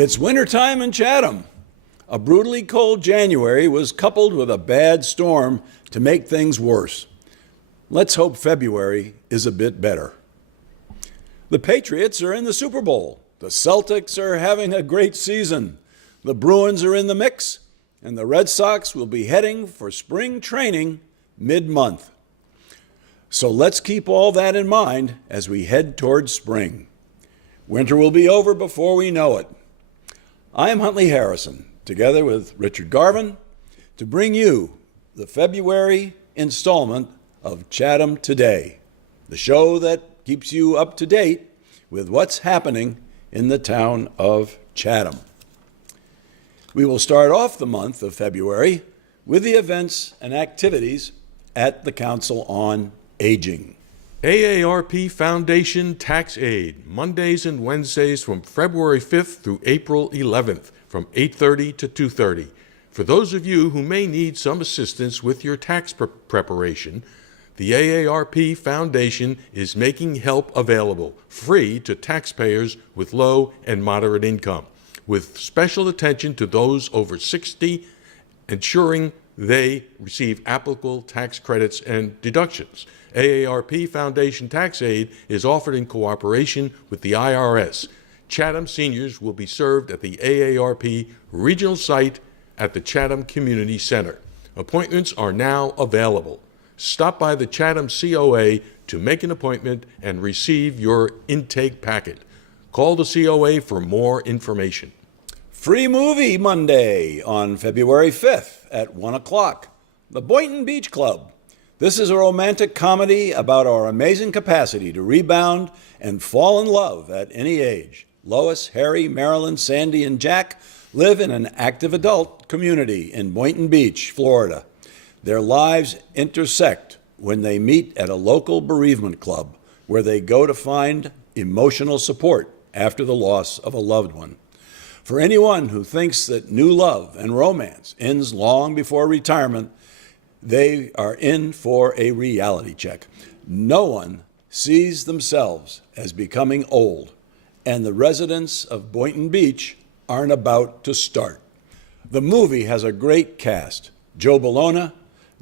It's wintertime in Chatham. A brutally cold January was coupled with a bad storm to make things worse. Let's hope February is a bit better. The Patriots are in the Super Bowl. The Celtics are having a great season. The Bruins are in the mix, and the Red Sox will be heading for spring training mid-month. So let's keep all that in mind as we head towards spring. Winter will be over before we know it. I'm Huntley Harrison, together with Richard Garvin, to bring you the February installment of Chatham Today, the show that keeps you up to date with what's happening in the town of Chatham. We will start off the month of February with the events and activities at the Council on Aging. AARP Foundation Tax Aid, Mondays and Wednesdays from February 5th through April 11th from 8:30 to 2:30. For those of you who may need some assistance with your tax preparation, the AARP Foundation is making help available, free to taxpayers with low and moderate income, with special attention to those over 60, ensuring they receive applicable tax credits and deductions. AARP Foundation Tax Aid is offered in cooperation with the IRS. Chatham seniors will be served at the AARP regional site at the Chatham Community Center. Appointments are now available. Stop by the Chatham COA to make an appointment and receive your intake packet. Call the COA for more information. Free Movie Monday on February 5th at 1 o'clock. The Boynton Beach Club. This is a romantic comedy about our amazing capacity to rebound and fall in love at any age. Lois, Harry, Marilyn, Sandy, and Jack live in an active adult community in Boynton Beach, Florida. Their lives intersect when they meet at a local bereavement club where they go to find emotional support after the loss of a loved one. For anyone who thinks that new love and romance ends long before retirement, they are in for a reality check. No one sees themselves as becoming old, and the residents of Boynton Beach aren't about to start. The movie has a great cast: Joe Bologna,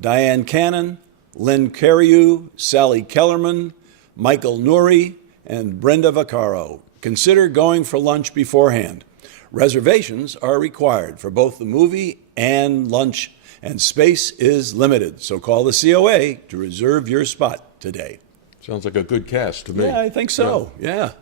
Diane Cannon, Lynn Cariou, Sally Kellerman, Michael Nouri, and Brenda Vaccaro. Consider going for lunch beforehand. Reservations are required for both the movie and lunch, and space is limited, so call the COA to reserve your spot today. Sounds like a good cast to me. Yeah, I think so, yeah.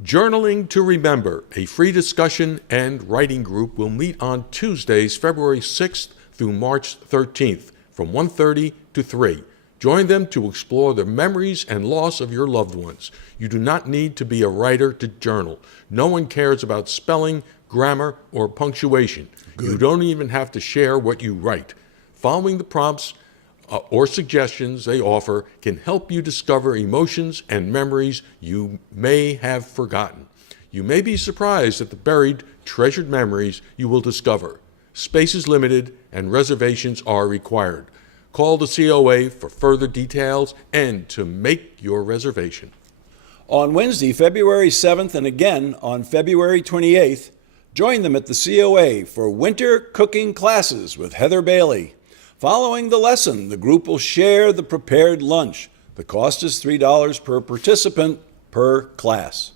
Journaling to Remember, a free discussion and writing group, will meet on Tuesdays, February 6th through March 13th from 1:30 to 3. Join them to explore the memories and loss of your loved ones. You do not need to be a writer to journal. No one cares about spelling, grammar, or punctuation. Good. You don't even have to share what you write. Following the prompts or suggestions they offer can help you discover emotions and memories you may have forgotten. You may be surprised at the buried, treasured memories you will discover. Space is limited and reservations are required. Call the COA for further details and to make your reservation. On Wednesday, February 7th, and again on February 28th, join them at the COA for winter cooking classes with Heather Bailey. Following the lesson, the group will share the prepared lunch. The cost is $3 per participant per class.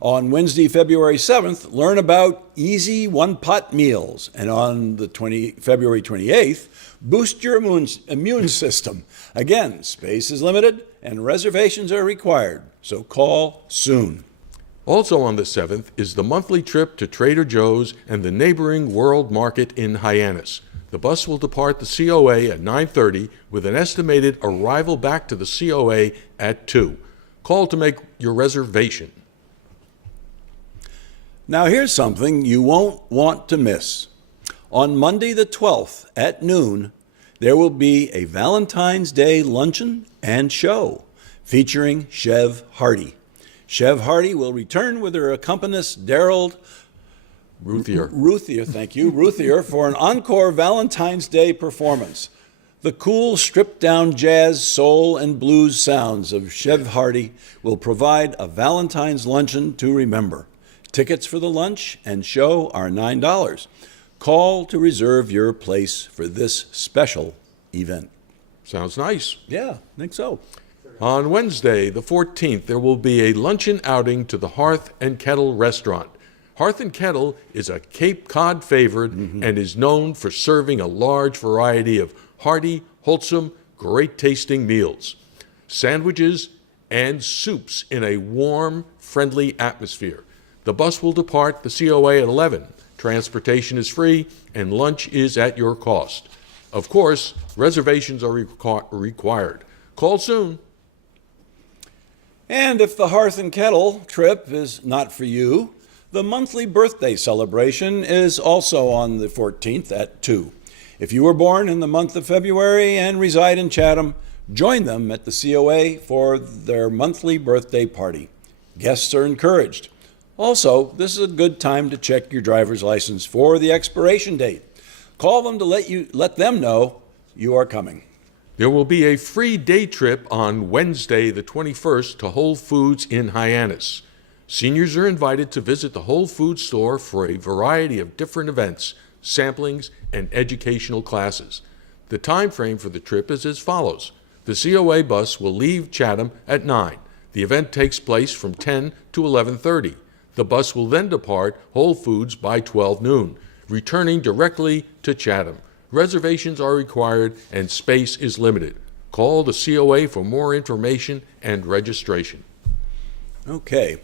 On Wednesday, February 7th, learn about easy one-pot meals. And on the February 28th, boost your immune system. Again, space is limited and reservations are required, so call soon. Also on the 7th is the monthly trip to Trader Joe's and the neighboring World Market in Hyannis. The bus will depart the COA at 9:30 with an estimated arrival back to the COA at 2. Call to make your reservation. Now here's something you won't want to miss. On Monday the 12th at noon, there will be a Valentine's Day luncheon and show featuring Chev Hardy. Chev Hardy will return with her accompanist Daryl Ruthier for an encore Valentine's Day performance. The cool, stripped-down jazz, soul, and blues sounds of Chev Hardy will provide a Valentine's luncheon to remember. Tickets for the lunch and show are $9. Call to reserve your place for this special event. Sounds nice. Yeah, I think so. On Wednesday, the 14th, there will be a luncheon outing to the Hearth and Kettle restaurant. Hearth and Kettle is a Cape Cod favorite and is known for serving a large variety of hearty, wholesome, great-tasting meals, sandwiches, and soups in a warm, friendly atmosphere. The bus will depart the COA at 11. Transportation is free, and lunch is at your cost. Of course, reservations are required. Call soon. And if the Hearth and Kettle trip is not for you, the monthly birthday celebration is also on the 14th at 2. If you were born in the month of February and reside in Chatham, join them at the COA for their monthly birthday party. Guests are encouraged. Also, this is a good time to check your driver's license for the expiration date. Call them to let them know you are coming. There will be a free day trip on Wednesday, the 21st, to Whole Foods in Hyannis. Seniors are invited to visit the Whole Foods store for a variety of different events, samplings, and educational classes. The time frame for the trip is as follows. The COA bus will leave Chatham at 9. The event takes place from 10 to 11:30. The bus will then depart Whole Foods by 12 noon, returning directly to Chatham. Reservations are required and space is limited. Call the COA for more information and registration. Okay.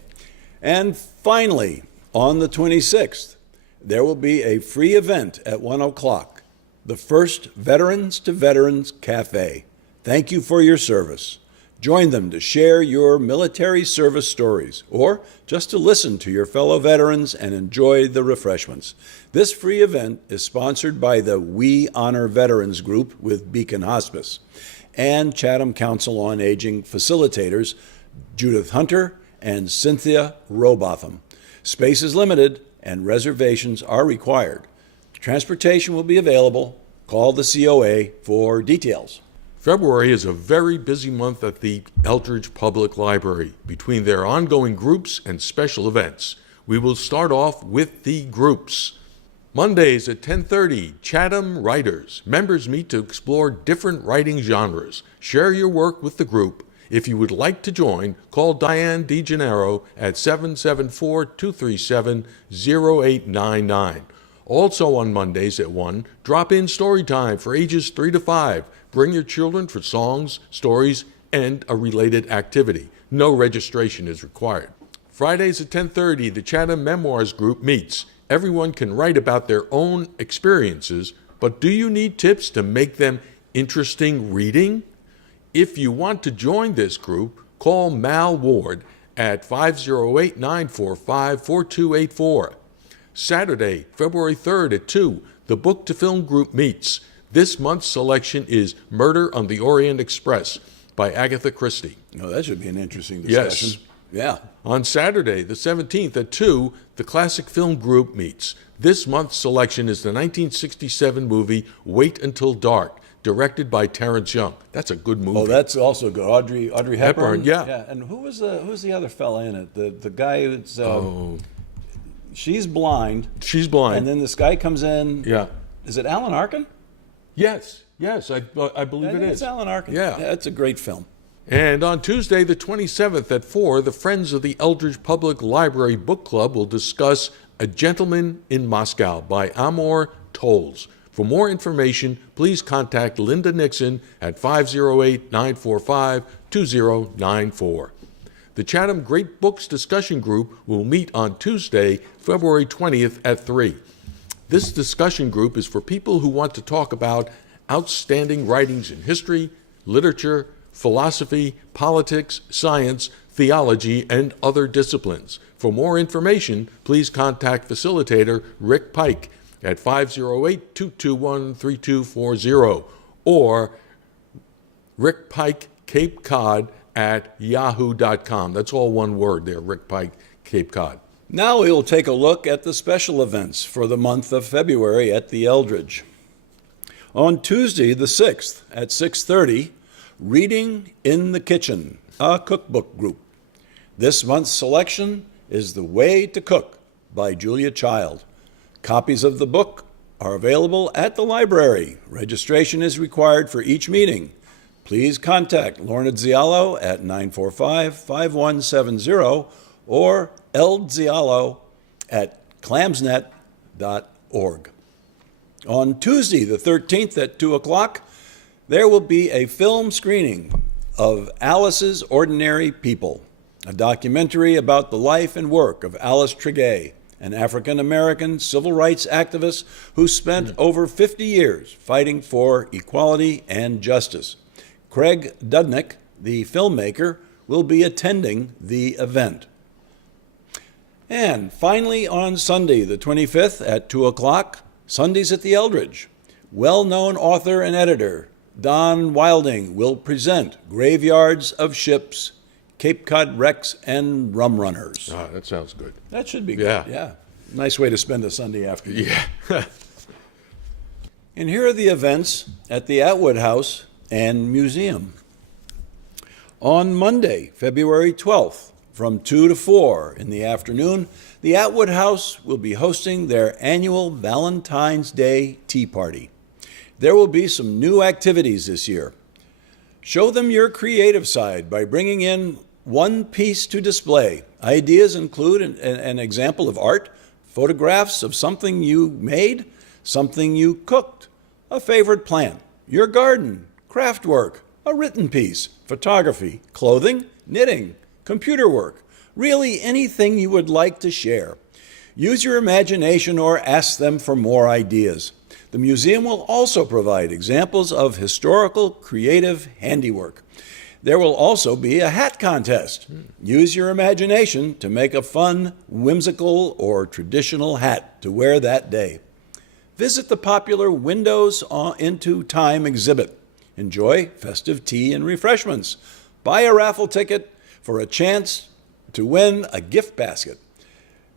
And finally, on the 26th, there will be a free event at 1 o'clock, the first Veterans to Veterans Cafe. Thank you for your service. Join them to share your military service stories or just to listen to your fellow veterans and enjoy the refreshments. This free event is sponsored by the We Honor Veterans Group with Beacon Hospice and Chatham Council on Aging facilitators Judith Hunter and Cynthia Robotham. Space is limited and reservations are required. Transportation will be available. Call the COA for details. February is a very busy month at the Eldridge Public Library between their ongoing groups and special events. We will start off with the groups. Mondays at 10:30, Chatham Writers. Members meet to explore different writing genres. Share your work with the group. If you would like to join, call Diane DeGennaro at 774-237-0899. Also on Mondays at 1, drop in story time for ages 3 to 5. Bring your children for songs, stories, and a related activity. No registration is required. Fridays at 10:30, the Chatham Memoirs group meets. Everyone can write about their own experiences, but do you need tips to make them interesting reading? If you want to join this group, call Mal Ward at 508-945-4284. Saturday, February 3rd at 2, the Book to Film group meets. This month's selection is Murder on the Orient Express by Agatha Christie. Oh, that should be an interesting discussion. Yes. Yeah. On Saturday, the 17th at 2, the Classic Film group meets. This month's selection is the 1967 movie Wait Until Dark, directed by Terrence Young. That's a good movie. Oh, that's also good. Audrey Hepburn. Yeah. And who's the other fella in it? The guy who's she's blind. She's blind. And then this guy comes in. Yeah. Is it Alan Arkin? Yes, I believe it is. It's Alan Arkin. Yeah. It's a great film. And on Tuesday, the 27th at 4, the Friends of the Eldridge Public Library Book Club will discuss A Gentleman in Moscow by Amor Tolls. For more information, please contact Linda Nixon at 508-945-2094. The Chatham Great Books Discussion Group will meet on Tuesday, February 20th at 3. This discussion group is for people who want to talk about outstanding writings in history, literature, philosophy, politics, science, theology, and other disciplines. For more information, please contact facilitator Rick Pike at 508-221-3240 or Rick Pike Cape Cod at yahoo.com. That's all one word there, Rick Pike Cape Cod. Now we will take a look at the special events for the month of February at the Eldridge. On Tuesday, the 6th at 6:30, Reading in the Kitchen, a cookbook group. This month's selection is The Way to Cook by Julia Child. Copies of the book are available at the library. Registration is required for each meeting. Please contact Lorna Zialo at 945-5170 or eldzialo at clamsnet.org. On Tuesday, the 13th at 2 o'clock, there will be a film screening of Alice's Ordinary People, a documentary about the life and work of Alice Tregay, an African-American civil rights activist who spent over 50 years fighting for equality and justice. Craig Dudnick, the filmmaker, will be attending the event. And finally, on Sunday, the 25th at 2 o'clock, Sundays at the Eldridge, well-known author and editor Don Wilding will present Graveyards of Ships, Cape Cod Wrecks, and Rum Runners. Ah, that sounds good. That should be good, yeah. Nice way to spend a Sunday afternoon. Yeah. And here are the events at the Atwood House and Museum. On Monday, February 12th, from 2 to 4 in the afternoon, the Atwood House will be hosting their annual Valentine's Day Tea Party. There will be some new activities this year. Show them your creative side by bringing in one piece to display. Ideas include an example of art, photographs of something you made, something you cooked, a favorite plant, your garden, craft work, a written piece, photography, clothing, knitting, computer work, really anything you would like to share. Use your imagination or ask them for more ideas. The museum will also provide examples of historical creative handiwork. There will also be a hat contest. Use your imagination to make a fun, whimsical, or traditional hat to wear that day. Visit the popular Windows into Time exhibit. Enjoy festive tea and refreshments. Buy a raffle ticket for a chance to win a gift basket.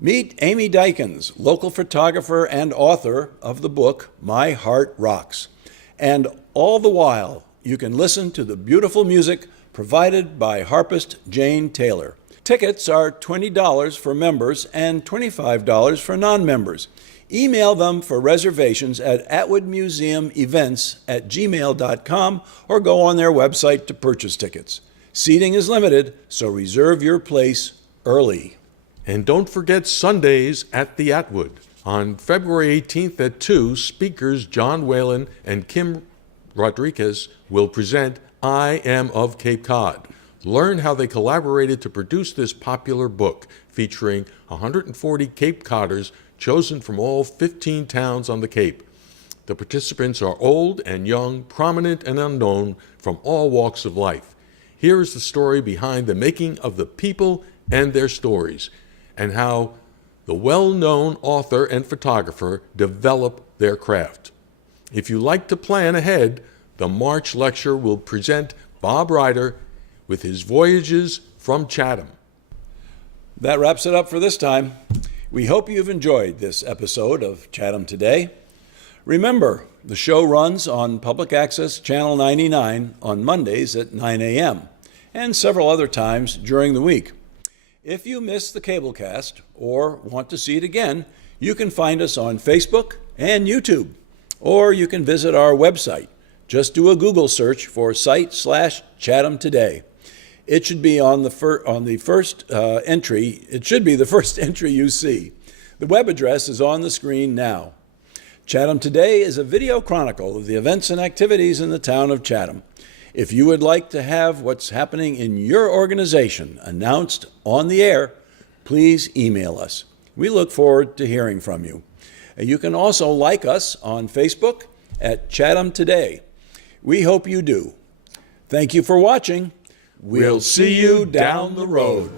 Meet Amy Dykens, local photographer and author of the book My Heart Rocks. And all the while, you can listen to the beautiful music provided by harpist Jane Taylor. Tickets are $20 for members and $25 for non-members. Email them for reservations at atwoodmuseumevents@gmail.com or go on their website to purchase tickets. Seating is limited, so reserve your place early. And don't forget Sundays at the Atwood. On February 18th at 2, speakers John Whalen and Kim Rodriguez will present I Am of Cape Cod. Learn how they collaborated to produce this popular book featuring 140 Cape Codders chosen from all 15 towns on the Cape. The participants are old and young, prominent and unknown from all walks of life. Here is the story behind the making of the people and their stories, and how the well-known author and photographer develop their craft. If you like to plan ahead, the March lecture will present Bob Ryder with his Voyages from Chatham. That wraps it up for this time. We hope you've enjoyed this episode of Chatham Today. Remember, the show runs on Public Access Channel 99 on Mondays at 9 a.m. and several other times during the week. If you missed the cablecast or want to see it again, you can find us on Facebook and YouTube, or you can visit our website. Just do a Google search for site/Chatham Today. It should be on the first entry. It should be the first entry you see. The web address is on the screen now. Chatham Today is a video chronicle of the events and activities in the town of Chatham. If you would like to have what's happening in your organization announced on the air, please email us. We look forward to hearing from you. You can also like us on Facebook at Chatham Today. We hope you do. Thank you for watching. We'll see you down the road.